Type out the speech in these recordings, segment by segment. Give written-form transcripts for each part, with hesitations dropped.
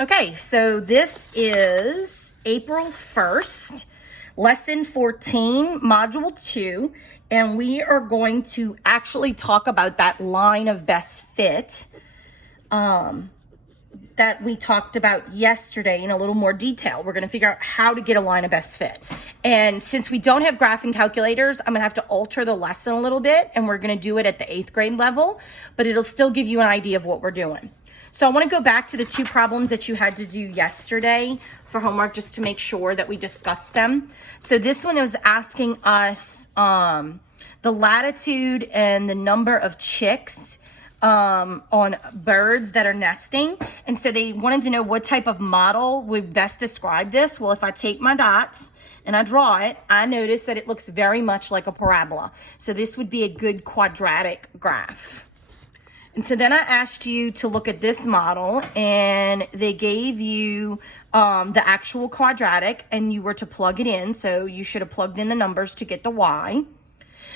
Okay, so this is April 1st, lesson 14, module 2, and we are going to actually talk about that line of best fit that we talked about yesterday in a little more detail. We're going to figure out how to get a line of best fit. And since we don't have graphing calculators, I'm going to have to alter the lesson a little bit, and we're going to do it at the 8th grade level, but it'll still give you an idea of what we're doing. So I want to go back to the two problems that you had to do yesterday for homework just to make sure that we discussed them. So this one was asking us the latitude and the number of chicks on birds that are nesting. And so they wanted to know what type of model would best describe this. Well, if I take my dots and I draw it, I notice that it looks very much like a parabola. So this would be a good quadratic graph. And so then I asked you to look at this model, and they gave you the actual quadratic, and you were to plug it in. So you should have plugged in the numbers to get the y.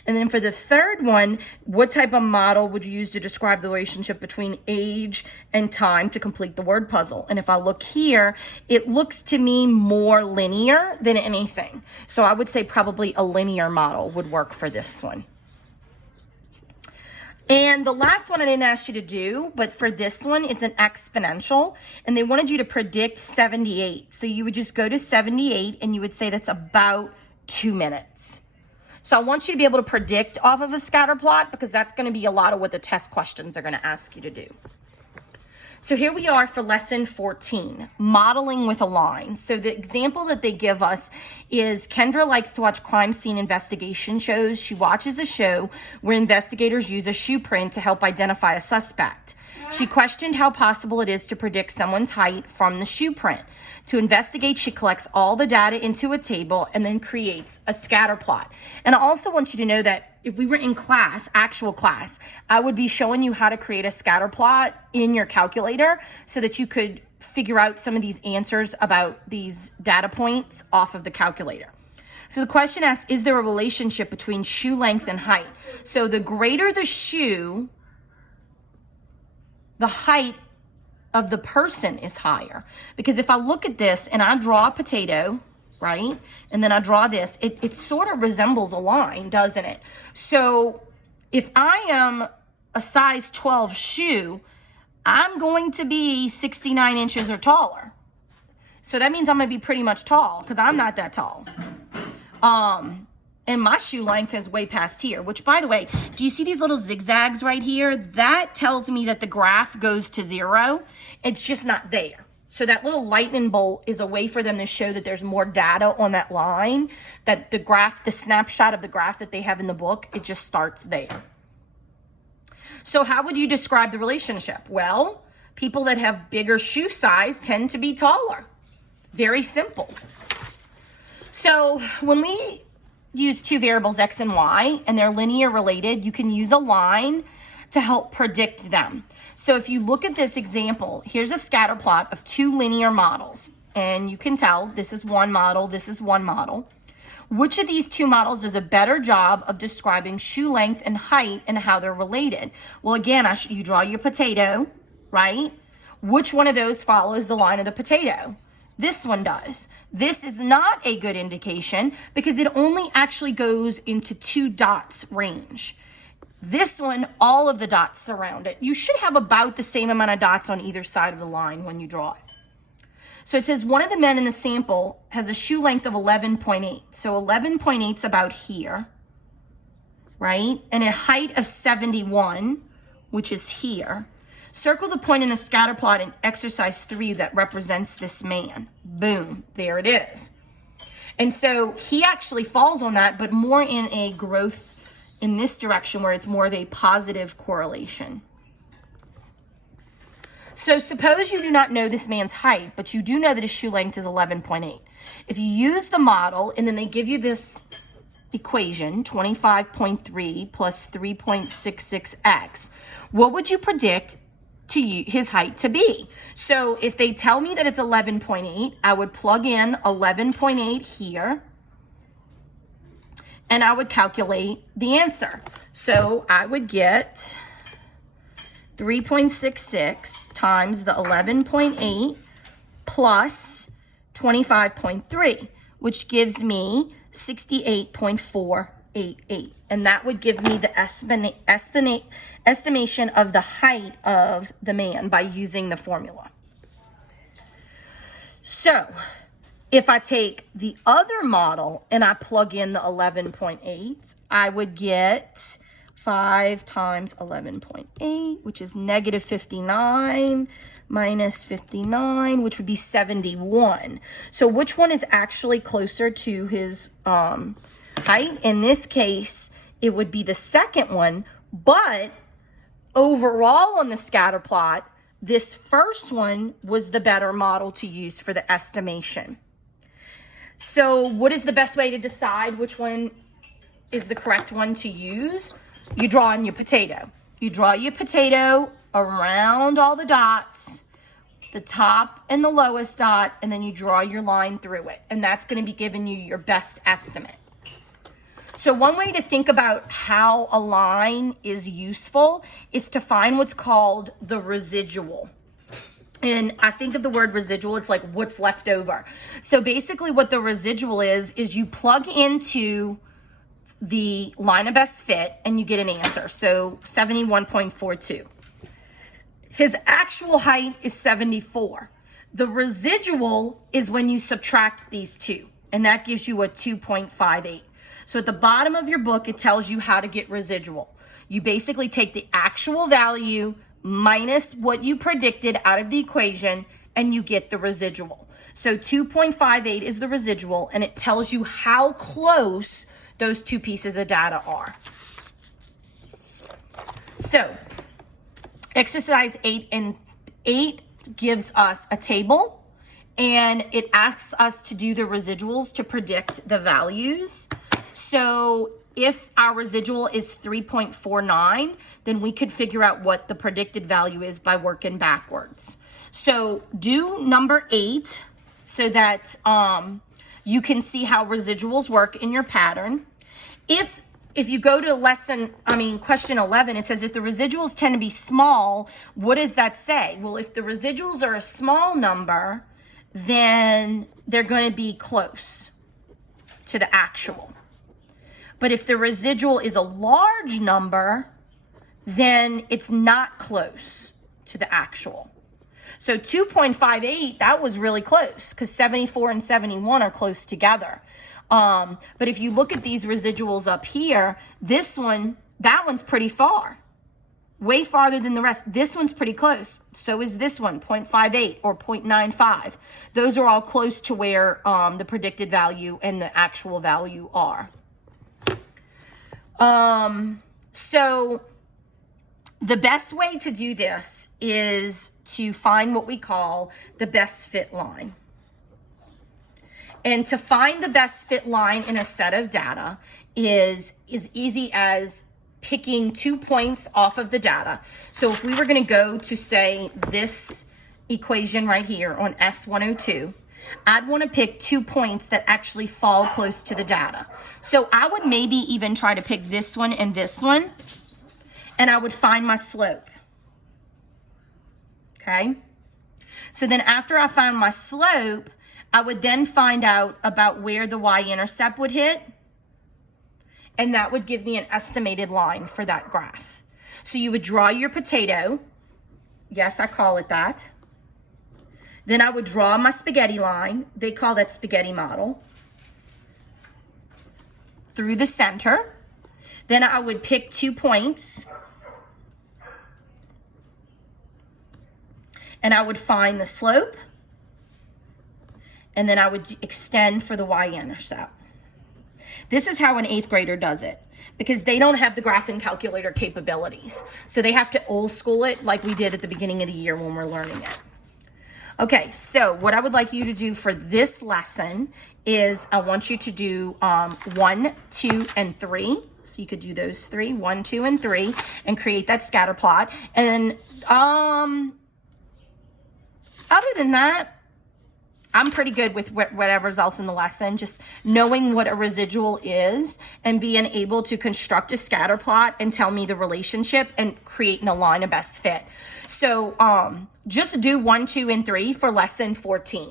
And then for the third one, what type of model would you use to describe the relationship between age and time to complete the word puzzle? And if I look here, it looks to me more linear than anything. So I would say probably a linear model would work for this one. And the last one I didn't ask you to do, but for this one, it's an exponential, and they wanted you to predict 78. So you would just go to 78, and you would say that's about 2 minutes. So I want you to be able to predict off of a scatter plot, because that's going to be a lot of what the test questions are going to ask you to do. So here we are for lesson 14, modeling with a line. So the example that they give us is Kendra likes to watch crime scene investigation shows. She watches a show where investigators use a shoe print to help identify a suspect. She questioned how possible it is to predict someone's height from the shoe print. To investigate, she collects all the data into a table and then creates a scatter plot. And I also want you to know that if we were in class, actual class, I would be showing you how to create a scatter plot in your calculator so that you could figure out some of these answers about these data points off of the calculator. So the question asks, is there a relationship between shoe length and height? So the greater the shoe, the height of the person is higher. Because if I look at this and I draw a potato, right? And then I draw this, it sort of resembles a line, doesn't it? So if I am a size 12 shoe, I'm going to be 69 inches or taller. So that means I'm going to be pretty much tall, because I'm not that tall. And my shoe length is way past here, which, by the way, do you see these little zigzags right here? That tells me that the graph goes to 0. It's just not there. So that little lightning bolt is a way for them to show that there's more data on that line, that the graph, the snapshot of the graph that they have in the book, it just starts there. So how would you describe the relationship? Well, people that have bigger shoe size tend to be taller. Very simple. So when we use two variables, x and y, and they're linear related, you can use a line to help predict them. So if you look at this example, here's a scatter plot of two linear models. And you can tell this is one model, this is one model. Which of these two models does a better job of describing shoe length and height and how they're related? Well, again, you draw your potato, right? Which one of those follows the line of the potato? This one does. This is not a good indication because it only actually goes into 2 dots range. This one, all of the dots surround it. You should have about the same amount of dots on either side of the line when you draw it. So it says one of the men in the sample has a shoe length of 11.8. So 11.8 is about here, right? And a height of 71, which is here. Circle the point in the scatter plot in exercise 3 that represents this man. Boom, there it is. And so he actually falls on that, but more in a growth in this direction where it's more of a positive correlation. So suppose you do not know this man's height, but you do know that his shoe length is 11.8. If you use the model and then they give you this equation, 25.3 plus 3.66x, what would you predict his height to be? So if they tell me that it's 11.8, I would plug in 11.8 here, and I would calculate the answer. So I would get 3.66 times the 11.8 plus 25.3, which gives me 68.488. And that would give me the estimation of the height of the man by using the formula. So if I take the other model and I plug in the 11.8, I would get 5 times 11.8, which is negative 59, minus 59, which would be 71. So which one is actually closer to his height? In this case, it would be the second one, but overall on the scatter plot, this first one was the better model to use for the estimation. So what is the best way to decide which one is the correct one to use? You draw in your potato. You draw your potato around all the dots, the top and the lowest dot, and then you draw your line through it. And that's going to be giving you your best estimate. So one way to think about how a line is useful is to find what's called the residual. And I think of the word residual, it's like what's left over. So basically what the residual is you plug into the line of best fit and you get an answer. So 71.42. His actual height is 74. The residual is when you subtract these two, and that gives you a 2.58. So at the bottom of your book, it tells you how to get residual. You basically take the actual value minus what you predicted out of the equation, and you get the residual. So 2.58 is the residual, and it tells you how close those two pieces of data are. So exercise 8 and 8 gives us a table, and it asks us to do the residuals to predict the values. So if our residual is 3.49, then we could figure out what the predicted value is by working backwards. So do number 8 so that you can see how residuals work in your pattern. If you go to question 11, it says if the residuals tend to be small, what does that say? Well, if the residuals are a small number, then they're going to be close to the actual. But if the residual is a large number, then it's not close to the actual. So 2.58, that was really close because 74 and 71 are close together. But if you look at these residuals up here, that one's pretty far, way farther than the rest. This one's pretty close. So is this one, 0.58 or 0.95. Those are all close to where the predicted value and the actual value are. So the best way to do this is to find what we call the best fit line. And to find the best fit line in a set of data is as easy as picking 2 points off of the data. So if we were going to go to, say, this equation right here on S102, I'd want to pick 2 points that actually fall close to the data. So I would maybe even try to pick this one and this one, and I would find my slope. Okay? So then after I found my slope, I would then find out about where the y-intercept would hit, and that would give me an estimated line for that graph. So you would draw your potato. Yes, I call it that. Then I would draw my spaghetti line. They call that spaghetti model. Through the center. Then I would pick 2 points. And I would find the slope. And then I would extend for the y-intercept. This is how an 8th grader does it, because they don't have the graphing calculator capabilities. So they have to old school it like we did at the beginning of the year when we're learning it. Okay, so what I would like you to do for this lesson is I want you to do 1, 2, and 3. So you could do those 3, 1, 2, and 3, and create that scatter plot. And then other than that, I'm pretty good with whatever's else in the lesson, just knowing what a residual is and being able to construct a scatter plot and tell me the relationship and creating a line of best fit. So just do 1, 2, and 3 for lesson 14.